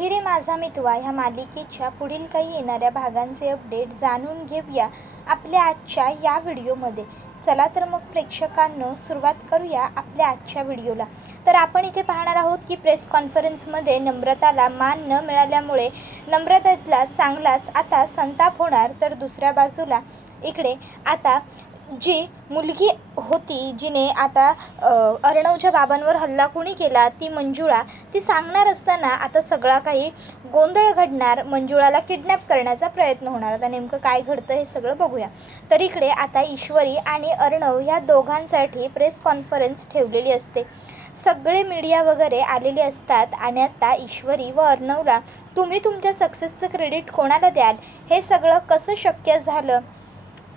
तूही रे माझा मितवा ह्या मालिकेच्या पुढील काही येणाऱ्या भागांचे अपडेट जाणून घेऊया आपल्या आजच्या या व्हिडिओमध्ये। चला तर मग प्रेक्षकांनो सुरुवात करूया आपल्या आजच्या व्हिडिओला। तर आपण इथे पाहणार आहोत की प्रेस कॉन्फरन्समध्ये नम्रताला मान न मिळाल्यामुळे नम्रताला चांगलाच आता संताप होणार। तर दुसऱ्या बाजूला इकडे आता जी मुलगी होती जिने आता अर्णवच्या बाबांवर हल्ला कोणी केला ती मंजुळा, ती सांगणार असताना आता सगळा काही गोंधळ घडणार। मंजुळाला किडनॅप करण्याचा प्रयत्न होणार। आता नेमकं काय घडतं हे सगळं बघूया। तर इकडे आता ईश्वरी आणि अर्णव ह्या दोघांसाठी प्रेस कॉन्फरन्स ठेवलेली असते। सगळे मीडिया वगैरे आलेले असतात आणि आता ईश्वरी व अर्णवला तुम्ही तुमच्या सक्सेसचं क्रेडिट कोणाला द्याल, हे सगळं कसं शक्य झालं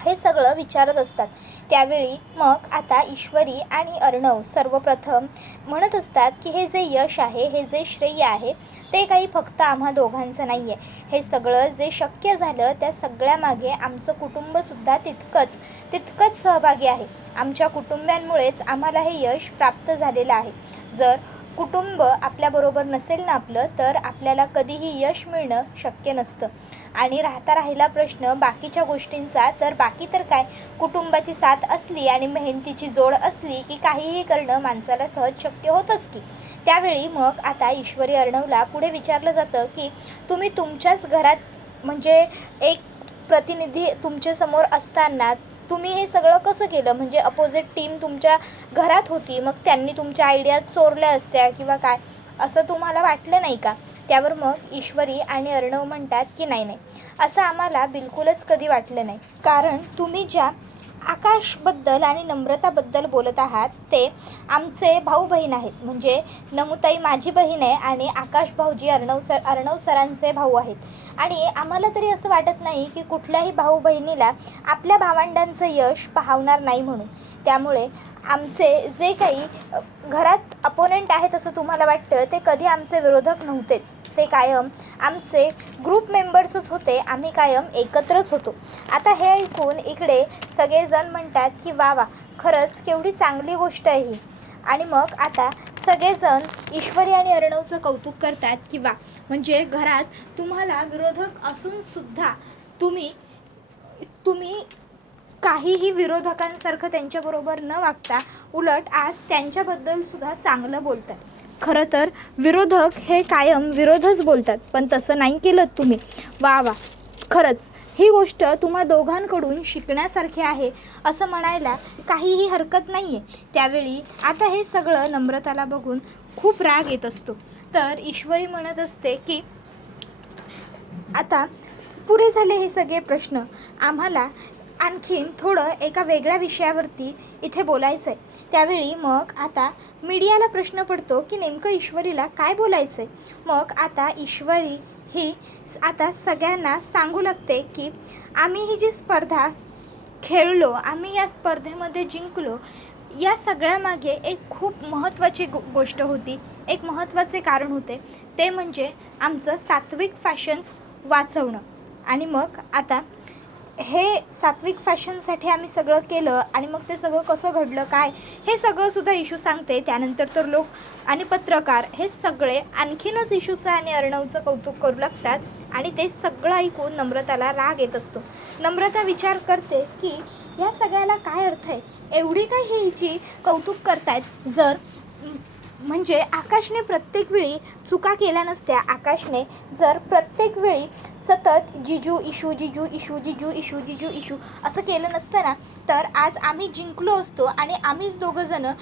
हे सगळं विचारत असतात। त्यावेळी मग आता ईश्वरी आणि अर्णव सर्वप्रथम म्हणत असतात की हे जे यश आहे, हे जे श्रेय आहे ते काही फक्त आम्हा दोघांचं नाही आहे। हे सगळं जे शक्य झालं त्या सगळ्यामागे आमचं कुटुंबसुद्धा तितकंच सहभागी आहे। आमच्या कुटुंबांमुळेच आम्हाला हे यश प्राप्त झालेलं आहे। जर कुटुंब आपल्याबरोबर नसेल ना आपलं, तर आपल्याला कधीही यश मिळणं शक्य नसतं। आणि राहिला प्रश्न बाकीच्या गोष्टींचा, तर बाकी तर काय, कुटुंबाची साथ असली आणि मेहनतीची जोड असली की काहीही करणं माणसाला सहज शक्य होतंच की। त्यावेळी मग आता ईश्वरी अर्णवला पुढे विचारलं जातं की तुम्ही तुमच्याच घरात, म्हणजे एक प्रतिनिधी तुमच्यासमोर असताना तुम्ही हे सगळं कसं केलं, म्हणजे अपोजिट टीम तुमच्या घरात होती, मग त्यांनी तुमच्या आयडिया चोरल्या असत्या किंवा काय, असं तुम्हाला वाटलं नाही का? त्यावर मग ईश्वरी आणि अर्णव म्हणतात की नाही, असं आम्हाला बिलकुलच कधी वाटलं नाही। कारण तुम्ही ज्या आकाशबद्दल आणि नम्रताबद्दल बोलत आहात ते आमचे भाऊ बहीण आहेत। म्हणजे नमुताई माझी बहीण आहे आणि आकाश भाऊजी अर्णव सरांचे भाऊ आहेत। आणि आम्हाला तरी असं वाटत नाही की कुठल्याही भाऊ बहिणीला आपल्या भावंडांचं यश पाहवणार नाही म्हणून। त्यामुळे आमचे जे काही घरात अपोनेंट आहेत असं तुम्हाला वाटतं, ते कधी आमचे विरोधक नव्हतेच, ते कायम आमचे ग्रुप मेंबर्सच होते। आम्ही कायम एकत्रच होतो। आता हे ऐकून इकडे सगळेजण म्हणतात की वा वा, खरंच केवढी चांगली गोष्ट आहे ही। आणि मग आता सगळेजण ईश्वरी आणि अर्णवचं कौतुक करतात की वा, म्हणजे घरात तुम्हाला विरोधक असूनसुद्धा तुम्ही काहीही विरोधकांसारखं त्यांच्याबरोबर न वागता उलट आज त्यांच्याबद्दलसुद्धा चांगलं बोलतात। खरं तर विरोधक हे कायम विरोधच बोलतात, पण तसं नाही केलं तुम्ही। वा वा, खरंच ही गोष्ट तुम्हा दोघांकडून शिकण्यासारखी आहे असं म्हणायला काहीही हरकत नाही आहे। त्यावेळी आता हे सगळं नम्रताला बघून खूप राग येत असतो। तर ईश्वरी म्हणत असते की आता पुरे झाले हे सगळे प्रश्न, आम्हाला आणखीन थोडं एका वेगळ्या विषयावरती इथे बोलायचं आहे। त्यावेळी मग आता मीडियाला प्रश्न पडतो की नेमकं ईश्वरीला काय बोलायचं आहे। मग आता ईश्वरी ही आता सगळ्यांना सांगू लागते की आम्ही ही जी स्पर्धा खेळलो, आम्ही या स्पर्धेमध्ये जिंकलो, या सगळ्यामागे एक खूप महत्त्वाची गोष्ट होती, एक महत्त्वाचे कारण होते, ते म्हणजे आमचं सात्विक फॅशन्स वाचवणं। आणि मग आता हे सात्विक फॅशनसाठी आम्ही सगळं केलं आणि मग ते सगळं कसं घडलं काय, हे सगळंसुद्धा इशू सांगते। त्यानंतर तर लोक आणि पत्रकार हे सगळे आणखीनच इशूचं आणि अर्णवचं कौतुक करू लागतात आणि ते सगळं ऐकून नम्रताला राग येत असतो। नम्रता विचार करते की या सगळ्याला काय अर्थ आहे, एवढी काय हे हिची कौतुक करतायत। जर म्हणजे आकाशने प्रत्येक वेळी चुका केल्या नसत्या, आकाशने जर प्रत्येक वेळी सतत जिजू इशू जिजू इशू जिजू इशू जिजू इशू असं केलं नसतं ना, तर आज आम्ही जिंकलो असतो आणि आम्हीच दोघंजणं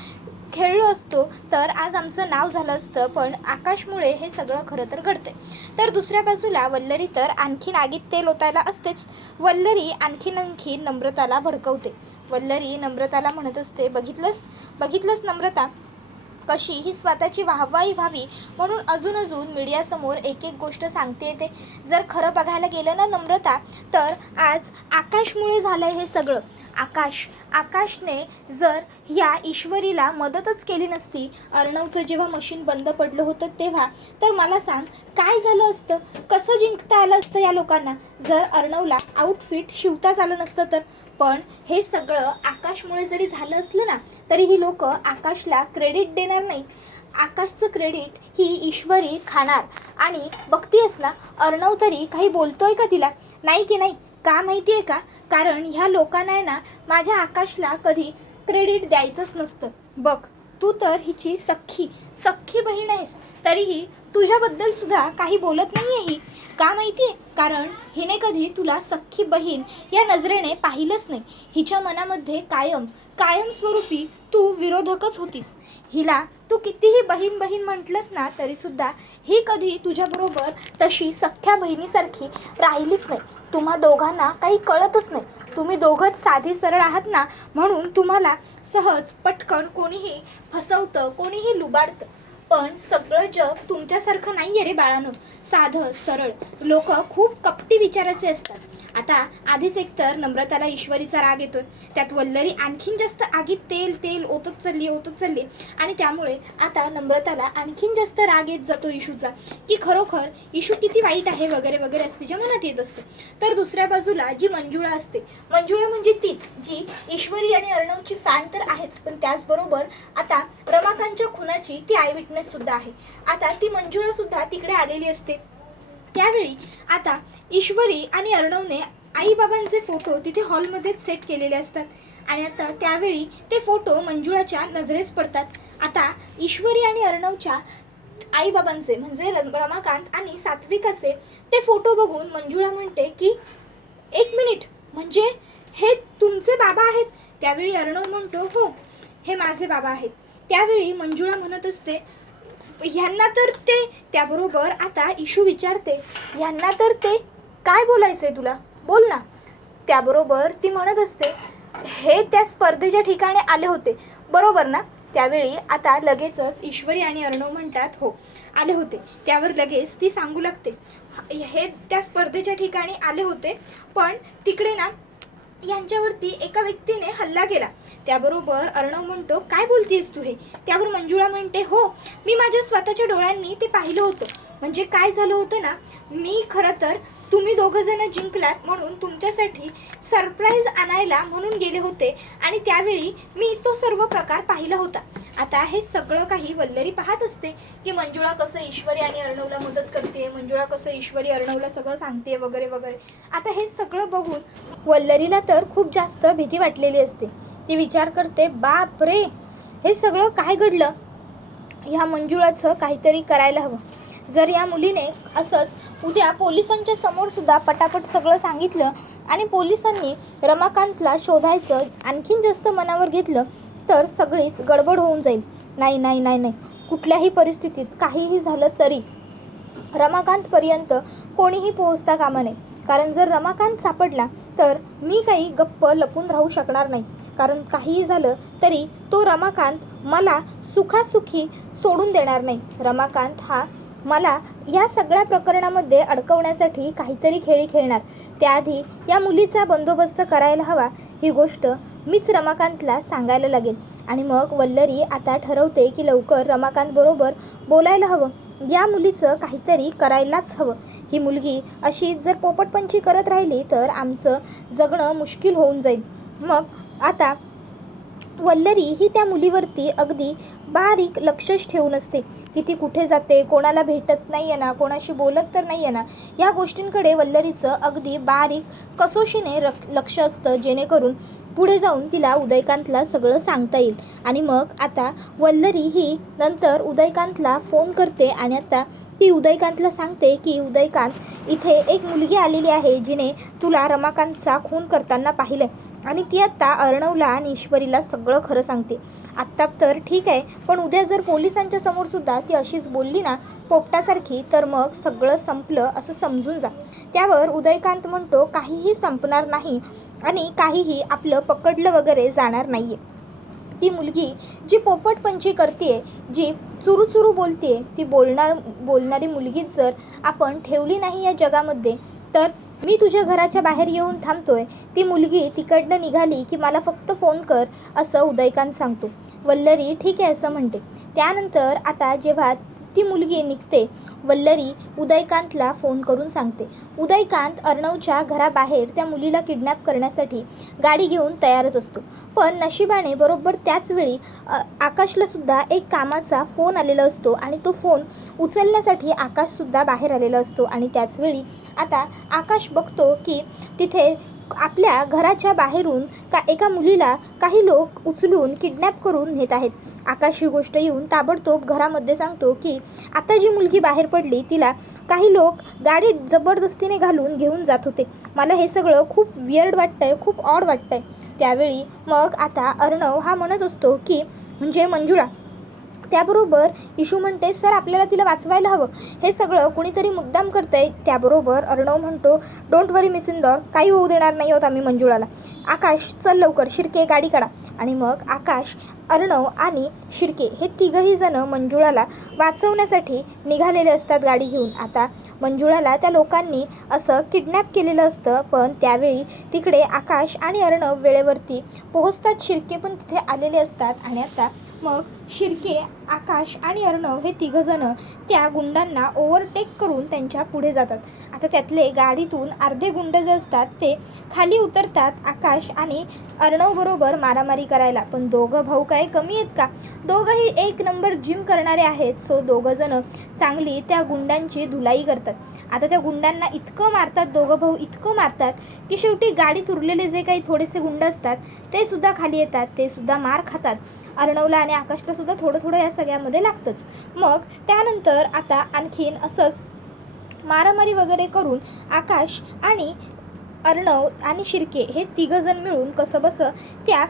खेळलो असतो, तर आज आमचं नाव झालं असतं। पण आकाशमुळे हे सगळं खरं तर घडते। तर दुसऱ्या बाजूला वल्लरी तर आणखीन आगीत तेल ओतायला असतेच। वल्लरी आणखीन नम्रताला भडकवते। वल्लरी नम्रताला म्हणत असते, बघितलंस नम्रता, कशी ही स्वतःची वाहवाही व्हावी म्हणून अजून मीडियासमोर एक गोष्ट सांगते येते। जर खरं बघायला गेलं ना नम्रता, तर आज आकाशमुळे झालं हे सगळं। आकाशने जर या ईश्वरीला मदतच केली नसती, अर्णवचं जेव्हा मशीन बंद पडलं होतं तेव्हा, तर मला सांग काय झालं असतं, कसं जिंकता आलं असतं या लोकांना, जर अर्णवला आउटफिट शिवताच आलं नसतं तर। पण हे सगळं आकाशमुळे जरी झालं असलं ना, तरी ही लोक आकाशला क्रेडिट देणार नाही। आकाशचं क्रेडिट ही ईश्वरी खाणार आणि बघतीयस ना, अर्णव तरी काही बोलतोय का तिला? नाही की नाही. का माहिती आहे का? कारण ह्या लोकांना आहे ना माझ्या आकाशला कधी क्रेडिट द्यायचंच नसतं. बघ, तू तर हिची सख्खी बहीण आहेस, तरीही तुझ्याबद्दल सुद्धा काही बोलत नाही आहे ही. का माहिती आहे? कारण हिने कधी तुला सख्खी बहीण या नजरेने पाहिलंच नाही. हिच्या मनामध्ये कायमस्वरूपी तू विरोधकच होतीस. हिला तू कितीही बहीण बहीण म्हटलंस ना तरीसुद्धा ही कधी तुझ्याबरोबर तशी सख्ख्या बहिणीसारखी राहिलीच नाही. तुम्हा दोघांना काही कळतच नाही. तुम्ही दोघंच साधी सरळ आहात ना, म्हणून तुम्हाला सहज पटकन कोणीही फसवतं, कोणीही लुबाडतं. पण सगळं जग तुमच्यासारखं नाही आहे रे बाळानं. साधं सरळ लोक खूप कपटी विचाराचे असतात. आता आधीच एकतर नम्रताला ईश्वरीचा राग येतोय, त्यात वल्लरी आणखीन जास्त आगीत तेल ओतत चालली आणि त्यामुळे आता नम्रताला आणखीन जास्त राग येत जातो इशूचा, की खरोखर इशू किती वाईट आहे वगैरे वगैरे असं तिच्या मनात येत असतं. तर दुसऱ्या बाजूला जी मंजुळा असते, मंजुळा म्हणजे तीच जी ईश्वरी आणि अर्णवची फॅन तर आहेच, पण त्याचबरोबर आता रमाकांतच्या खुनाची ती आय विटनेस सुद्धा आहे. आता ती मंजुळा सुद्धा तिकडे आलेली असते. त्यावेळी आता ईश्वरी आणि अर्णवने आईबाबांचे फोटो तिथे हॉलमध्येच सेट केलेले असतात आणि आता त्यावेळी ते फोटो मंजुळाच्या नजरेस पडतात. आता ईश्वरी आणि अर्णवच्या आईबाबांचे म्हणजे रमाकांत आणि सात्विकाचे ते फोटो बघून मंजुळा म्हणते की एक मिनिट, म्हणजे हे तुमचे बाबा आहेत? त्यावेळी अर्णव म्हणतो हो, हे माझे बाबा आहेत. त्यावेळी मंजुळा म्हणत असते ह्यांना तर ते, त्याबरोबर आता इशू विचारते ह्यांना तर ते, काय बोलायचंय तुला, बोल ना. त्याबरोबर ती म्हणत असते हे त्या स्पर्धेच्या ठिकाणी आले होते, बरोबर ना? त्यावेळी आता लगेचच ईश्वरी आणि अर्णव म्हणतात हो आले होते. त्यावर लगेच ती सांगू लागते हे त्या स्पर्धेच्या ठिकाणी आले होते, पण तिकडे ना यांच्यावरती एका व्यक्तीने हल्ला केला. त्याबरोबर अर्णव म्हणतो काय बोलतेस तू हे? त्यावर मंजुळा म्हणते हो, मी माझ्या स्वतःच्या डोळ्यांनी ते पाहिलं होतं. म्हणजे काय झालं होतं ना, मी खरं तर तुम्ही दोघंजण जिंकलात म्हणून तुमच्यासाठी सरप्राईज आणायला म्हणून गेले होते आणि त्यावेळी मी तो सर्व प्रकार पाहिला होता. आता हे सगळं काही वल्लरी पाहत असते की मंजुळा कसं ईश्वरी आणि अर्णवला मदत करते, मंजुळा कसं ईश्वरी अर्णवला सगळं सांगते वगैरे वगैरे. आता हे सगळं बघून वल्लरीला तर खूप जास्त भीती वाटलेली असते. ती विचार करते बाप रे, हे सगळं काय घडलं? ह्या मंजुळाचं काहीतरी करायला हवं. जर या मुलीने असंच उद्या पोलिसांच्या समोर सुद्धा पटापट सगळं सांगितलं आणि पोलिसांनी रमाकांतला शोधायचं आणखीन जास्त मनावर घेतलं तर सगळीच गडबड होऊन जाईल. नाही नाही नाही नाही, कुठल्याही परिस्थितीत काहीही झालं तरी रमाकांतपर्यंत कोणीही पोहोचता कामा नये. कारण जर रमाकांत सापडला तर मी काही गप्प लपून राहू शकणार नाही. कारण काहीही झालं तरी तो रमाकांत मला सुखासुखी सोडून देणार नाही. रमाकांत हा मला या सगळ्या प्रकरणामध्ये अडकवण्यासाठी काहीतरी खेळी खेळणार. त्याआधी या मुलीचा बंदोबस्त करायला हवा. ही गोष्ट मीच रमाकांतला सांगायला लागेल. आणि मग वल्लरी आता ठरवते की लवकर रमाकांतबरोबर बोलायला हवं. या मुलीचं काहीतरी करायलाच हवं. ही मुलगी अशी जर पोपटपंची करत राहिली तर आमचं जगणं मुश्किल होऊन जाईल. मग आता वल्लरी ही त्या मुलीवरती अगदी बारीक लक्षच ठेवून असते की ती कुठे जाते, कोणाला भेटत नाही आहे ना, कोणाशी बोलत तर नाही आहे ना. या गोष्टींकडे वल्लरीचं अगदी बारीक कसोशीने लक्ष असतं, जेणेकरून पुढे जाऊन तिला उदयकांतला सगळं सांगता येईल. आणि मग आता वल्लरी ही नंतर उदयकांतला फोन करते आणि आता ती उदयकांतला सांगते की उदयकांत, इथे एक मुलगी आलेली आहे जिने तुला रमाकांतचा खून करताना पाहिलं आणि ती आत्ता अर्णवला आणि ईश्वरीला सगळं खरं सांगते. आत्ता तर ठीक आहे, पण उद्या जर पोलिसांच्या समोरसुद्धा ती अशीच बोलली ना पोपटासारखी तर मग सगळं संपलं असं समजून जा. त्यावर उदयकांत म्हणतो काहीही संपणार नाही आणि काहीही आपलं पकडलं वगैरे जाणार नाही आहे. ती मुलगी जी पोपटपंची करते, जी चुरू बोलते, ती बोलणारी मुलगीच जर आपण ठेवली नाही या जगामध्ये तर मी तुझ्या घराच्या बाहेर येऊन थांबतोय. ती मुलगी तिकडनं निघाली की मला फक्त फोन कर असं उदयकांत सांगतो. वल्लरी ठीक आहे असं म्हणते. त्यानंतर आता जेव्हा ती मुलगी निघते वल्लरी उदयकांतला फोन करून सांगते. उदयकांत अर्णवच्या घराबाहेर त्या मुलीला किडनॅप करण्यासाठी गाडी घेऊन तयारच असतो. पण नशिबाने बरोबर त्याच वेळी आकाशलासुद्धा एक कामाचा फोन आलेला असतो आणि तो फोन उचलण्यासाठी आकाशसुद्धा बाहेर आलेला असतो. आणि त्याचवेळी आता आकाश बघतो की तिथे आपल्या घराच्या बाहेरून एका मुलीला काही लोक उचलून किडनॅप करून नेत आहेत. आकाश ही गोष्ट येऊन ताबडतोब घरामध्ये सांगतो की आता जी मुलगी बाहेर पडली तिला काही लोक गाडी जबरदस्तीने घालून घेऊन जात होते. मला हे सगळं खूप वियर्ड वाटतंय, खूप ऑड वाटतंय. त्यावेळी मग आता अर्णव हा म्हणत असतो की म्हणजे मंजुळा. त्याबरोबर इशू म्हणते सर आपल्याला तिला वाचवायला हवं, हे सगळं कुणीतरी मुद्दाम करतंय. त्याबरोबर अर्णव म्हणतो डोंट वरी मिस इंदौर, काही होऊ देणार नाही आहोत आम्ही मंजुळाला. आकाश चल लवकर, शिर्के गाडी काढा. आणि मग आकाश, अर्णव आणि शिर्के हे तिघही जण मंजुळाला वाचवण्यासाठी निघालेले असतात गाडी घेऊन. आता मंजुळाला त्या लोकांनी असं किडनॅप केलेलं असतं. पण त्यावेळी तिकडे आकाश आणि अर्णव वेळेवरती पोहोचतात. शिर्के पण तिथे आलेले असतात. आणि आता मग शिर्के, आकाश आणि अर्णव हे तिघंजणं त्या गुंडांना ओव्हरटेक करून त्यांच्या पुढे जातात. आता त्यातले गाडीतून अर्धे गुंड जे असतात ते खाली उतरतात आकाश आणि अर्णव बरोबर मारामारी करायला. पण दोघं भाऊ काय कमी आहेत का? दोघंही एक नंबर जिम करणारे आहेत. सो दोघंजणं चांगली त्या गुंडांची धुलाई करतात. आता त्या गुंडांना इतकं मारतात, दोघं भाऊ इतकं मारतात की शेवटी गाडीत उरलेले जे काही थोडेसे गुंड असतात ते सुद्धा खाली येतात, ते सुद्धा मार खातात. अर्णवला आणि आकाशला सुद्धा थोडं थोडं या सगळ्यामध्ये लागतंच. मग त्यानंतर आता आणखीन असंच मारामारी वगैरे करून आकाश आणि अर्णव आणि शिर्के हे तिघंजण मिळून कसंबसं त्या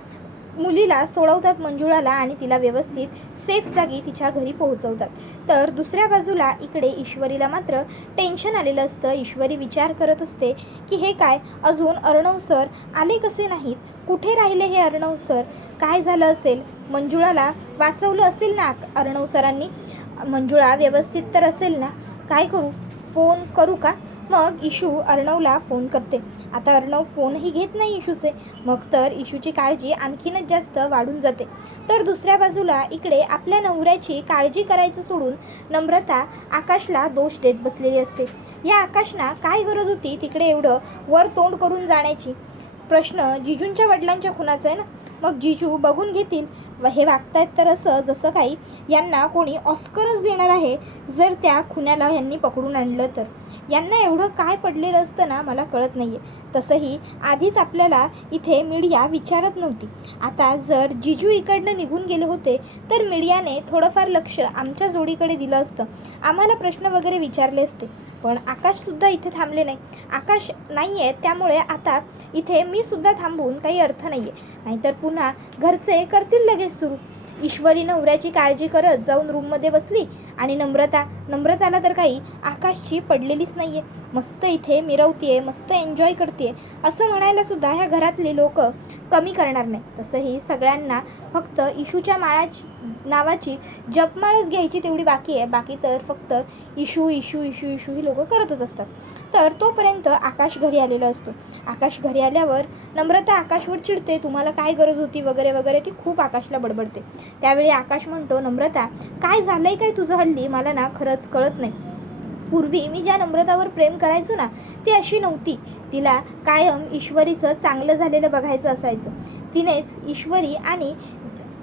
मुलीला सोडवतात मंजुळाला आणि तिला व्यवस्थित सेफ जागी तिच्या घरी पोहोचवतात. तर दुसऱ्या बाजूला इकडे ईश्वरीला मात्र टेन्शन आलेलं असतं. ईश्वरी विचार करत असते की हे काय, अजून अर्णव सर आले कसे नाहीत, कुठे राहिले हे अर्णव सर, काय झालं असेल, मंजुळाला वाचवलं असेल ना अर्णव सरांनी, मंजुळा व्यवस्थित तर असेल ना, काय करू, फोन करू का? मग इशू अर्णवला फोन करते. आता अर्णव फोनही घेत नाही इशूचे. मग तर इशूची काळजी आणखीनच जास्त वाढून जाते. तर दुसऱ्या बाजूला इकडे आपल्या नवऱ्याची काळजी करायचं सोडून नम्रता आकाशला दोष देत बसलेली असते. या आकाशना काय गरज होती तिकडे एवढं वर तोंड करून जाण्याची? प्रश्न जिजूंच्या वडिलांच्या खुनाचा आहे ना. मग जिजू बघून घेतील व हे वागतायत तर असं जसं काही यांना कोणी ऑस्करच देणार आहे जर त्या खुन्याला यांनी पकडून आणलं तर. यांना एवढं काय पडलेलं असतं ना मला कळत नाही आहे. तसंही आधीच आपल्याला इथे मीडिया विचारत नव्हती. आता जर जिजू इकडनं निघून गेले होते तर मीडियाने थोडंफार लक्ष आमच्या जोडीकडे दिलं असतं, आम्हाला प्रश्न वगैरे विचारले असते. पण आकाशसुद्धा इथे थांबले नाही. आकाश नाही आहे त्यामुळे आता इथे मी सुद्धा थांबून काही अर्थ नाही आहे. नाहीतर पुन्हा घरचे करतील लगेच सुरू. ईश्वरी नवऱ्याची काळजी करत जाऊन रूममध्ये बसली आणि नम्रताला तर काही आकाशची पडलेलीच नाही आहे. मस्त इथे मिरवतीये, मस्त एन्जॉय करते असं म्हणायला सुद्धा ह्या घरातले लोक कमी करणार नाही. तसंही सगळ्यांना फक्त इशूच्या नावाची जपमाळच घ्यायची तेवढी बाकी आहे. बाकी तर फक्त इशू इशू इशू इशू ही लोक करतच असतात. तर तोपर्यंत आकाश घरी आलेला असतो. आकाश घरी आल्यावर नम्रता आकाशवर चिडते, तुम्हाला काय गरज होती वगैरे वगैरे, ती खूप आकाशला बडबडते. त्यावेळी आकाश म्हणतो, नम्रता काय झालंय काय तुझं हल्ली, मला ना खरंच कळत नाही. पूर्वी मी ज्या नम्रतावर प्रेम करायचो ना ती अशी नव्हती. तिला कायम ईश्वरीचं चांगलं झालेलं बघायचं असायचं. तिनेच ईश्वरी आणि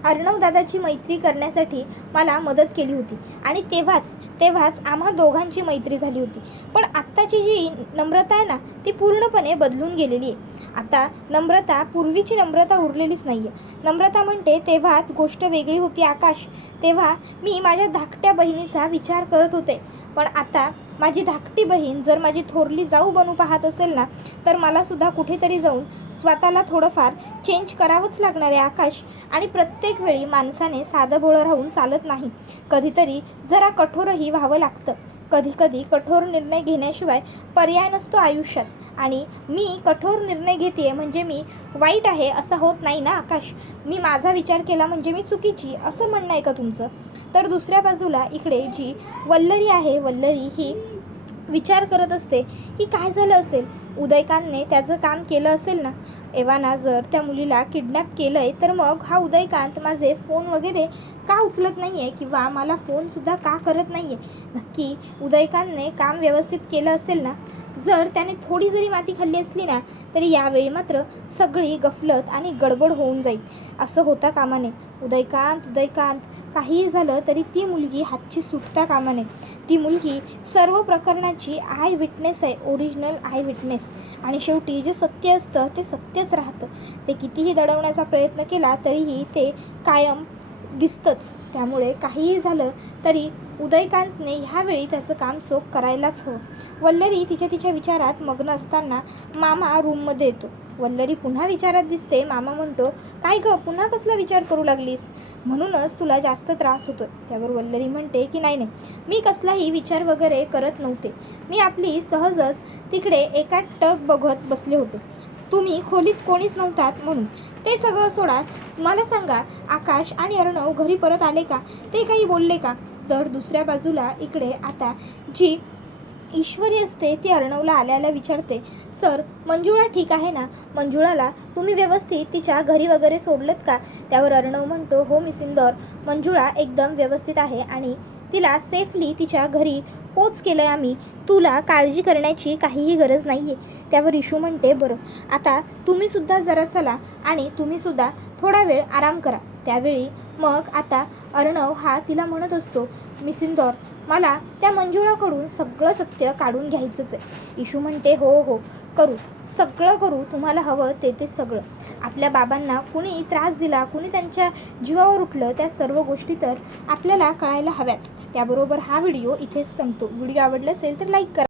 अर्णव दादाची मैत्री करण्यासाठी मला मदत केली होती आणि तेव्हाच आम्हा दोघांची मैत्री झाली होती. पण आत्ताची जी नम्रता आहे ना ती पूर्णपणे बदलून गेलेली आहे. आता नम्रता पूर्वीची नम्रता उरलेलीच नाही आहे. नम्रता म्हणते तेव्हा गोष्ट वेगळी होती आकाश, तेव्हा मी माझ्या धाकट्या बहिणीचा विचार करत होते. पण आता माझी धाकटी बहीण जर माझी थोरली जाऊ बनू पाहत असेल ना तर मलासुद्धा कुठेतरी जाऊन स्वतःला थोडंफार चेंज करावंच लागणार आहे आकाश. आणि प्रत्येक वेळी माणसाने साधं भोळं राहून चालत नाही. कधीतरी जरा कठोरही व्हावं लागतं. कधी कठोर निर्णय घेण्याशिवाय पर्याय नसतो आयुष्यात. आणि मी कठोर निर्णय घेते म्हणजे मी वाईट आहे असं होत नाही ना आकाश. मी माझा विचार केला म्हणजे मी चुकीची असं म्हणणं आहे का तुमचं? तर दुसऱ्या बाजूला इकडे जी वल्लरी आहे, वल्लरी ही विचार करत असते की काय झालं असेल, उदयकांतने त्याचं काम केलं असेल ना. एव्हाना जर त्या मुलीला किडनॅप केलं आहे तर मग हा उदयकांत माझे फोन वगैरे का उचलत नाही आहे किंवा मला फोनसुद्धा का करत नाही आहे. नक्की उदयकांतने काम व्यवस्थित केलं असेल ना. जर त्याने थोडी जरी माती खाल्ली असली ना तरी यावेळी मात्र सगळी गफलत आणि गडबड होऊन जाईल. असं होता कामा नये. उदयकांत काहीही झालं तरी ती मुलगी हातची सुटता कामा नये. ती मुलगी सर्व प्रकरणाची आय विटनेस आहे, ओरिजिनल आय विटनेस. आणि शेवटी जे सत्य असतं ते सत्यच राहतं. ते कितीही दडवण्याचा प्रयत्न केला तरीही ते कायम दिसतंच. त्यामुळे काहीही झालं तरी उदयकांतने ह्यावेळी त्याचं काम चोख करायलाच हवं. वल्लरी तिच्या विचारात मग्न असताना मामा रूममध्ये येतो. वल्लरी पुन्हा विचारात दिसते. मामा म्हणतो, काय गं, पुन्हा कसला विचार करू लागलीस? म्हणूनच तुला जास्त त्रास होतो. त्यावर वल्लरी म्हणते की नाही, मी कसलाही विचार वगैरे करत नव्हते. मी आपली सहजच तिकडे एका टक बघत बसले होते. तुम्ही खोलीत कोणीच नव्हतात म्हणून. ते सगळं सोडा, मला सांगा, आकाश आणि अर्णव घरी परत आले का? ते काही बोलले का? तर दुसऱ्या बाजूला इकडे आता जी ईश्वरी असते ती अर्णवला आल्याला विचारते, सर, मंजुळा ठीक आहे ना? मंजुळाला तुम्ही व्यवस्थित तिच्या घरी वगैरे सोडलत का? त्यावर अर्णव म्हणतो, हो मिस इंदौर, मंजुळा एकदम व्यवस्थित आहे आणि तिला सेफली तिच्या घरी पोच केलं आहे आम्ही. तुला काळजी करण्याची काहीही गरज नाही आहे. त्यावर इशू म्हणते, बरं, आता तुम्हीसुद्धा जरा चला आणि तुम्हीसुद्धा थोडा वेळ आराम करा. त्यावेळी मग आता अर्णव हा तिला म्हणत असतो, मिस इंदौर, मला त्या मंजुळाकडून सगळं सत्य काढून घ्यायचंच आहे. इशू म्हणते, हो करू, सगळं करू, तुम्हाला हवं ते सगळं. आपल्या बाबांना कुणी त्रास दिला, कुणी त्यांच्या जीवावर उठलं, त्या सर्व गोष्टी तर आपल्याला कळायला हव्याच. त्याबरोबर हा व्हिडिओ इथेच संपतो. व्हिडिओ आवडला असेल तर लाईक करा.